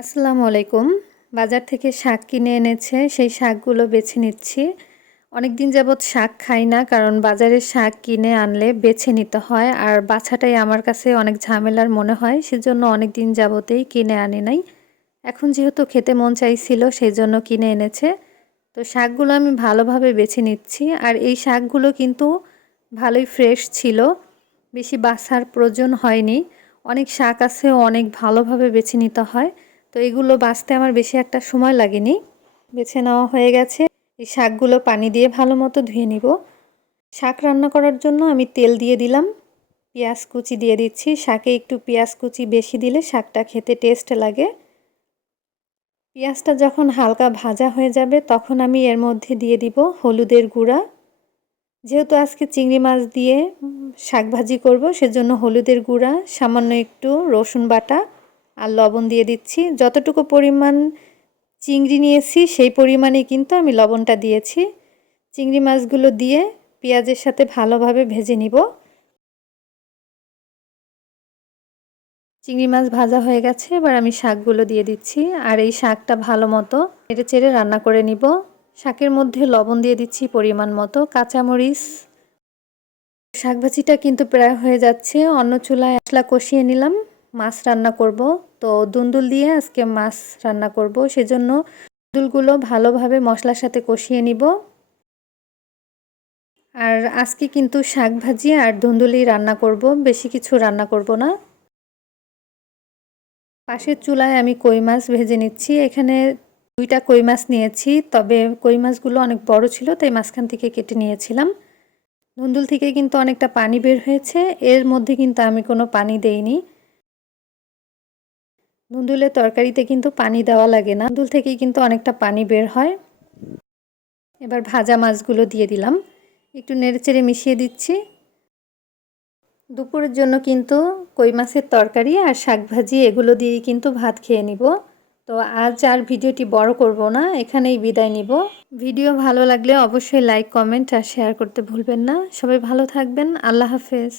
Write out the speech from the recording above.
আসসালামু আলাইকুম। বাজার থেকে শাক কিনে এনেছে, সেই শাকগুলো বেছে নিচ্ছি। অনেকদিন যাবৎ শাক খাই না, কারণ বাজারের শাক কিনে আনলে বেছে নিতে হয়, আর বাছাটাই আমার কাছে অনেক ঝামেলার মনে হয়, সেজন্য অনেকদিন যাবতেই কিনে আনি নাই। এখন যেহেতু খেতে মন চাইছিল, সেই জন্য কিনে এনেছে। তো শাকগুলো আমি ভালোভাবে বেছে নিচ্ছি, আর এই শাকগুলো কিন্তু ভালোই ফ্রেশ ছিল, বেশি বাছার প্রয়োজন হয়নি। অনেক শাক আছে অনেক ভালোভাবে বেছে নিতে হয়, তো এগুলো বাছতে আমার বেশি একটা সময় লাগেনি। বেছে নেওয়া হয়ে গেছে। এই শাকগুলো পানি দিয়ে ভালো মতো ধুয়ে নিব। শাক রান্না করার জন্য আমি তেল দিয়ে দিলাম, পেঁয়াজ কুচি দিয়ে দিচ্ছি। শাকে একটু পেঁয়াজ কুচি বেশি দিলে শাকটা খেতে টেস্ট লাগে। পেঁয়াজটা যখন হালকা ভাজা হয়ে যাবে তখন আমি এর মধ্যে দিয়ে দিব হলুদের গুঁড়া। যেহেতু আজকে চিংড়ি মাছ দিয়ে শাক ভাজি করব, সেজন্য হলুদের গুঁড়া, সামান্য একটু রসুন বাটা আর লবণ দিয়ে দিচ্ছি। যতটুকু পরিমাণ চিংড়ি নিয়েছি সেই পরিমাণেই কিন্তু আমি লবণটা দিয়েছি। চিংড়ি মাছগুলো দিয়ে পেঁয়াজের সাথে ভালোভাবে ভেজে নিব। চিংড়ি মাছ ভাজা হয়ে গেছে, এবার আমি শাকগুলো দিয়ে দিচ্ছি, আর এই শাকটা ভালো মতো নেড়ে চেড়ে রান্না করে নিব। শাকের মধ্যে লবণ দিয়ে দিচ্ছি পরিমাণ মতো, কাঁচামরিচ। শাক ভাজিটা কিন্তু প্রায় হয়ে যাচ্ছে। অন্য চুলায় মশলা কষিয়ে নিলাম, মাছ রান্না করব। তো দুন্দুল দিয়ে আজকে মাছ রান্না করব, সেজন্য দুন্দুলগুলো ভালোভাবে মশলার সাথে কষিয়ে নিব। আর আজকে কিন্তু শাক ভাজি আর ধুন্দুলি রান্না করব, বেশি কিছু রান্না করব না। পাশের চুলায় আমি কই মাছ ভেজে নিচ্ছি। এখানে 2টা কই মাছ নিয়েছি, তবে কই মাছগুলো অনেক বড় ছিল, তাই মাঝখান থেকে কেটে নিয়েছিলাম। ধুন্দুল থেকে কিন্তু অনেকটা পানি বের হয়েছে, এর মধ্যে কিন্তু আমি কোনো পানি দেইনি। ধুন্দুলের তরকারিতে কিন্তু পানি দেওয়া লাগে না, ধুন্দুল থেকেই কিন্তু অনেকটা পানি বের হয়। এবার ভাজা মাছগুলো দিয়ে দিলাম, একটু নেড়েচেড়ে মিশিয়ে দিচ্ছি। দুপুরের জন্য কিন্তু কই মাছের তরকারি আর শাক ভাজি এগুলো দিয়েই কিন্তু ভাত খেয়ে নিব। তো আজ আর ভিডিওটি বড় করব না, এখানেই বিদায় নিব। ভিডিও ভালো লাগলে অবশ্যই লাইক, কমেন্ট আর শেয়ার করতে ভুলবেন না। সবাই ভালো থাকবেন। আল্লাহ হাফেজ।